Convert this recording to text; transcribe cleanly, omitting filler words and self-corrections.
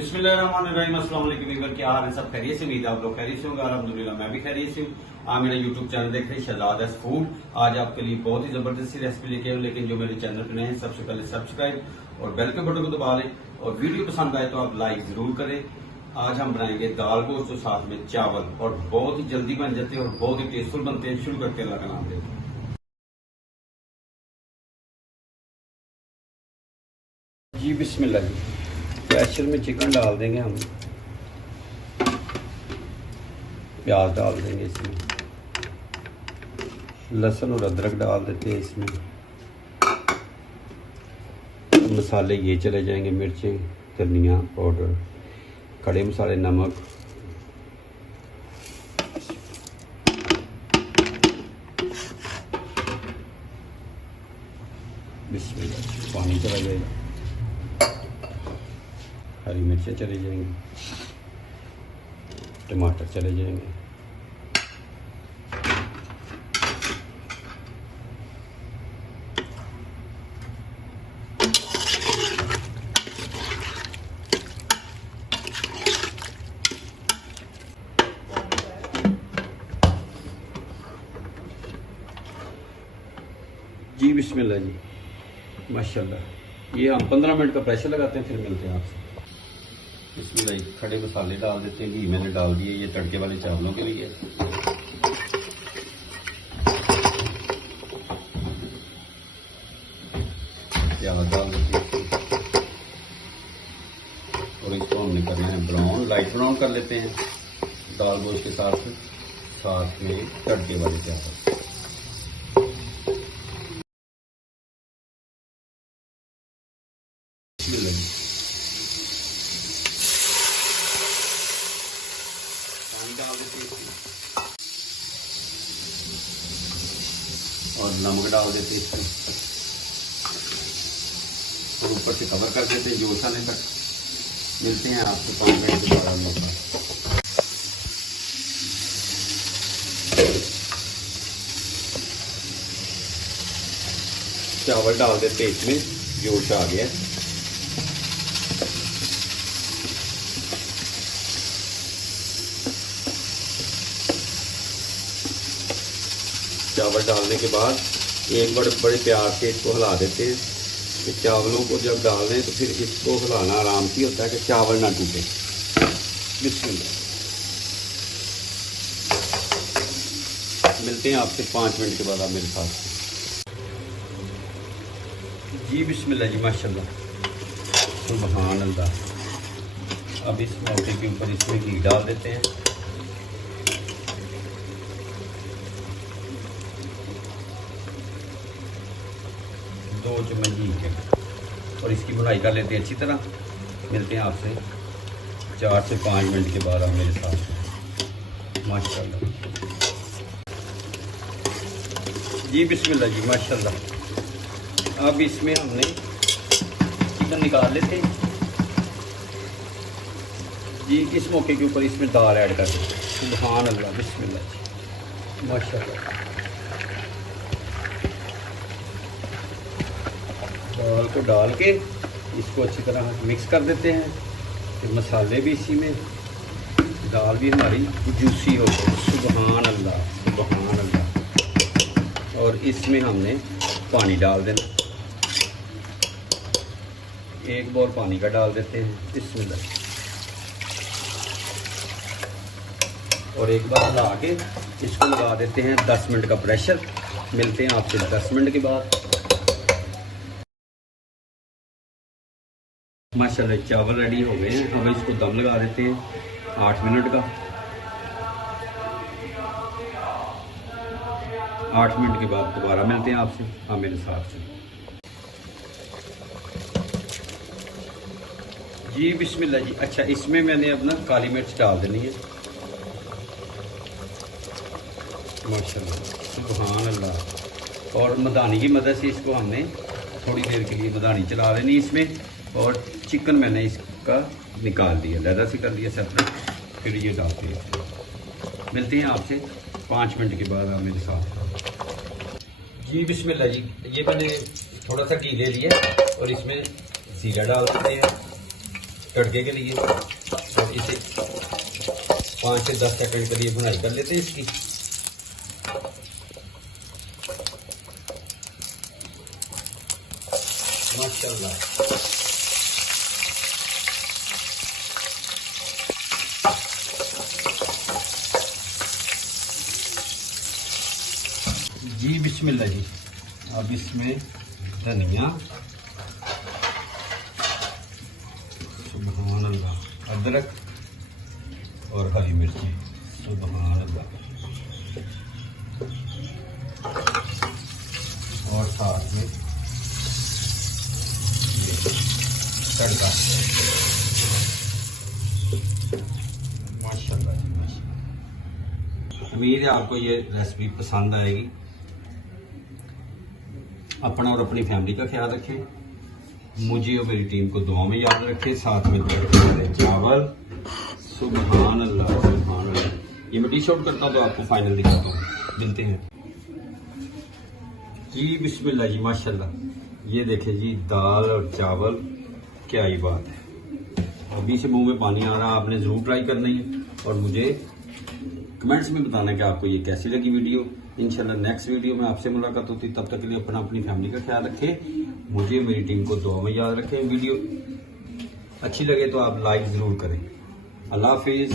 बिस्मिल्लाहिर्रहमानिर्रहीम। अस्सलाम वालेकुम। क्या हाल है? सब खैरियत से? उम्मीद है आप लोग खैरियत से होंगे। अल्हम्दुलिल्लाह मैं भी खैरियत से हूँ। आप मेरा यूट्यूब चैनल देख रहे हैं शहजाद एस फूड। आज आपके लिए बहुत ही जबरदस्त रेसिपी लेके आऊँ, लेकिन जो मेरे चैनल पे नए हैं सबसे पहले सब्सक्राइब और बेल के बटन को दबा लें और वीडियो पसंद आए तो आप लाइक जरूर करें। आज हम बनाएंगे दाल गोश्त और साथ में चावल, और बहुत ही जल्दी बन जाते हैं और बहुत ही टेस्टफुल बनते हैं। शुरू करके अल्लाह का नाम लेते हैं। जी बिस्मिल्लाह जी। प्रेशर में चिकन डाल देंगे हम, प्याज डाल देंगे इसमें, लहसुन और अदरक डाल देते हैं इसमें। मसाले ये चले जाएंगे, मिर्चें, धनिया पाउडर, खड़े मसाले, नमक, बिस्मिल्लाह, पानी चला जाएगा, हरी मिर्चें चली जाएंगी, टमाटर चले जाएंगे, जी बिस्मिल्लाह जी माशाल्लाह। ये हम 15 मिनट का प्रेशर लगाते हैं, फिर मिलते हैं आपसे। बिस्मिल्लाह जी। खड़े मसाले डाल देते हैं, घी मैंने डाल दिए, ये तड़के वाले चावलों के लिए। प्याज डाल देते हैं और इसको हमने करना है ब्राउन, लाइट ब्राउन कर लेते हैं दाल गोश्त के साथ, साथ में तड़के वाले चावल। पानी डाल देते हैं और नमक डाल देते हैं इसमें, और ऊपर से कवर कर देते हैं जोश आने तक। मिलते हैं आपको 5 मिनट के बाद हम लोग। चावल डाल देते हैं इसमें, जोश आ गया। चावल डालने के बाद एक बड़े प्यार से इसको हिला देते हैं कि चावलों को जब डाल दें तो फिर इसको हिलाना आराम से होता है कि चावल ना टूटे। बिस्मिल्लाह। मिलते हैं आपसे 5 मिनट के बाद आप मेरे साथ। जी बिस्मिल्लाह जी माशाल्लाह, सुभान अल्लाह। अब इस मौके के ऊपर इसमें घी डाल देते हैं, दो चम्मच घी के, और इसकी बुनाई कर लेते हैं अच्छी तरह। मिलते हैं आपसे 4 से 5 मिनट के बाद आप मेरे साथ। माशाल्लाह जी बिस्मिल्लाह जी माशाल्लाह। अब इसमें हमने चिकन निकाल लेते हैं जी। इस मौके के ऊपर इसमें दाल ऐड कर देते हैं। सुभान अल्लाह, बिस्मिल्लाह जी माशाल्लाह। दाल को डाल के इसको अच्छी तरह मिक्स कर देते हैं, फिर मसाले भी इसी में, दाल भी हमारी जूसी हो गई। सुभान अल्लाह, सुभान अल्लाह। और इसमें हमने पानी डाल देना, 1 बार पानी का डाल देते हैं। बिस्मिल्लाह। और एक बार हिला के इसको लगा देते हैं 10 मिनट का प्रेशर। मिलते हैं आपसे 10 मिनट के बाद। माशाल्लाह चावल रेडी हो गए हैं। अब इसको दम लगा देते हैं 8 मिनट का। 8 मिनट के बाद दोबारा मिलते हैं आपसे। हाँ मेरे साथ से। जी बिस्मिल्लाह जी। अच्छा, इसमें मैंने अपना काली मिर्च डाल देनी है। माशाल्लाह, सुभान अल्लाह। और मदानी की मदद से इसको हमने थोड़ी देर के लिए मदानी चला देनी इसमें। और चिकन मैंने इसका निकाल दिया, लहदा से कर दिया सेपरेट। फिर ये डालते हैं। मिलते हैं आपसे 5 मिनट के बाद आप मेरे साथ। जी बिस्मिल्लाह जी। ये मैंने थोड़ा सा घी ले लिया और इसमें जीरा डाल देते हैं, तड़के के लिए और इसे 5 से 10 सेकंड के लिए भुनाई कर लेते हैं इसकी। माशाल्लाह जी, बिस्मिल्लाह जी। अब इसमें धनिया, सुभान अल्लाह, अदरक और हरी मिर्ची, सुभान अल्लाह, और साथ में तड़का। माशाल्लाह जी माशाल्लाह। उम्मीद है आपको ये रेसिपी पसंद आएगी। अपना और अपनी फैमिली का ख्याल रखें, मुझे और मेरी टीम को दुआ में याद रखें। साथ में चावल, सुभान अल्लाह सुभान अल्लाह। ये मैं डिश आउट करता हूँ तो आपको फाइनल दिखाता हूँ। मिलते हैं जी। बिस्मिल्लाह जी माशाल्लाह। ये देखें जी, दाल और चावल, क्या ही बात है। अभी से मुंह में पानी आ रहा। आपने जरूर ट्राई करनी है और मुझे कमेंट्स में बताना कि आपको ये कैसी लगी वीडियो। इंशाल्लाह नेक्स्ट वीडियो में आपसे मुलाकात होती। तब तक के लिए अपना अपनी फैमिली का ख्याल रखें, मुझे मेरी टीम को दुआ में याद रखें। वीडियो अच्छी लगे तो आप लाइक जरूर करें। अल्लाह हाफिज।